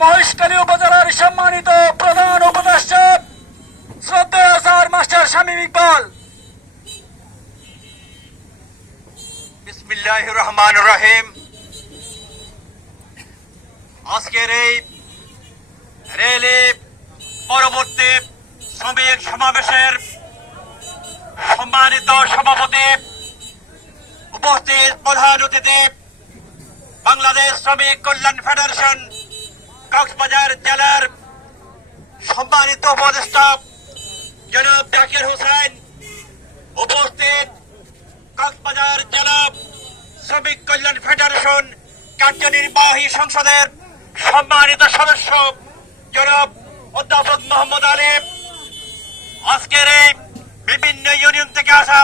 মহেশখালী উপজেলার সম্মানিত প্রধান উপদেষ্টা শ্রদ্ধেয় স্যার মাস্টার শামীম ইকবাল। বিসমিল্লাহির রহমানির রহিম। আজকের এই রেলি পরবর্তী শ্রমিক সমাবেশের সম্মানিত সভাপতি, উপস্থিত প্রধান অতিথি, বাংলাদেশ শ্রমিক কল্যাণ ফেডারেশন কক্সবাজার জেলার সম্মানিত উপদেষ্টা জনাব জাকির হোসেন, উপস্থিত কক্সবাজার জেলা শ্রমিক কল্যাণ ফেডারেশন কার্যনির্বাহী সংসদের সম্মানিত সদস্য জনাব অধ্যাপক মোহাম্মদ আলিফ, আজকের এই বিভিন্ন ইউনিয়ন থেকে আসা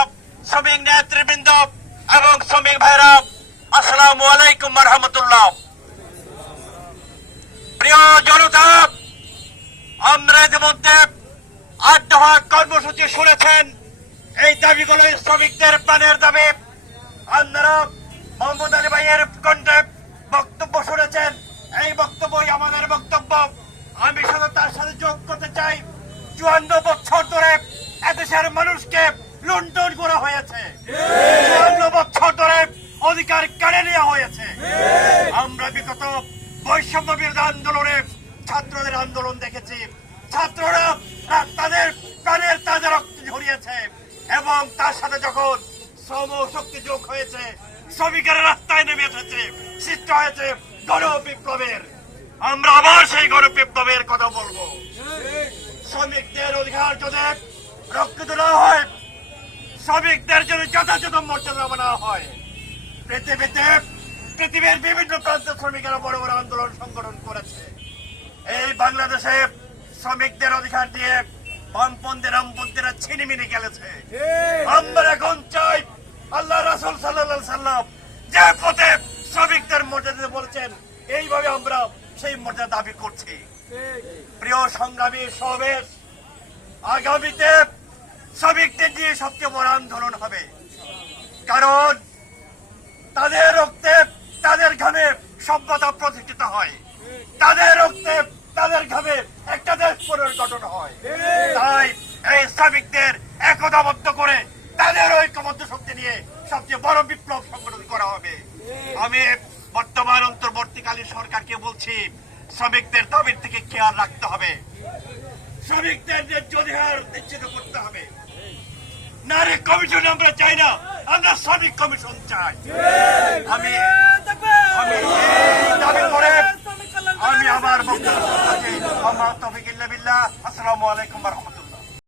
শ্রমিক নেতৃবৃন্দ এবং শ্রমিক ভাইরা, আসসালামু আলাইকুম ওয়া রাহমাতুল্লাহ। প্রিয় জনতা, আমরা ইতিমধ্যে 8 দফা কর্মসূচি শুনেছেন। এই দাবিগুলো শ্রমিকদের প্রাণের দাবি। আপনারা মোহাম্মদ আলী ভাইয়ের কণ্ঠে বক্তব্য শুনেছেন। এই বক্তব্যই আমাদের বক্তব্য। আমি শুধু তার সাথে যোগ করতে চাই, 54 বছর ধরে এদেশের মানুষকে লুণ্ঠন করা হয়েছে, 54 বছর ধরে অধিকার কেড়ে নেওয়া হয়েছে। আমরা বিগত বৈষম্য বিরোধী আন্দোলনে ছাত্রদের আন্দোলন দেখেছি। ছাত্ররা তাদের প্রাণের তাজা রক্ত ঝরিয়েছে এবং তার সাথে যখন শ্রম শক্তি যোগ হয়েছে, শ্রমিকেরা রাস্তায় নেমে এসেছে, সৃষ্টি হয়েছে গণবিপ্লবের। আমরা আবার সেই গণবিপ্লবের কথা বলবো। শ্রমিকদের অধিকার যদি রক্ষিত না হয়, শ্রমিকদের জন্য যথাযথ মর্যাদা না হয়, পৃথিবীর বিভিন্ন প্রান্তে শ্রমিকেরা বড় বড় আন্দোলন সংগঠন করেছে। এই বাংলাদেশে শ্রমিকদের অধিকার দিয়ে বামপন্থী রামপন্থীরা ছিনিমিনি খেলেছে। আমরা এখন চাই আল্লাহ রাসূল সাল্লাল্লাহু আলাইহি সাল্লাম যে পথে শ্রমিকদের মর্যাদা বলেছেন, এইভাবে আমরা সেই মর্যাদা দাবি করছি। প্রিয় সংগ্রামী সমাবেশ, আগামীতে শ্রমিকদের দিয়ে সবচেয়ে বড় আন্দোলন হবে। কারণ তাদের রক্তে, তাদের ঘামে সভ্যতা প্রতিষ্ঠিত হয়, তাদের রক্তে, তাদের ঘামে একটা দেশ পুনর্গঠন হয়। তাই এই শ্রমিকদের একতাবদ্ধ করে তাদের ঐক্যবদ্ধ শক্তি নিয়ে সবচেয়ে বড় বিপ্লব সংগঠন করা হবে। আমি বর্তমান অন্তর্বর্তীকালীন সরকারকে বলছি, শ্রমিকদের দাবির থেকে খেয়াল রাখতে হবে, শ্রমিকদের ন্যায্য অধিকার নিশ্চিত করতে হবে। নারী কমিশন আমরা চাই না, আমরা শ্রমিক কমিশন চাই। আমি দাবি করে আমি আমার বক্তব্য। আসসালামু আলাইকুম ওয়া রাহমাতুল্লাহ।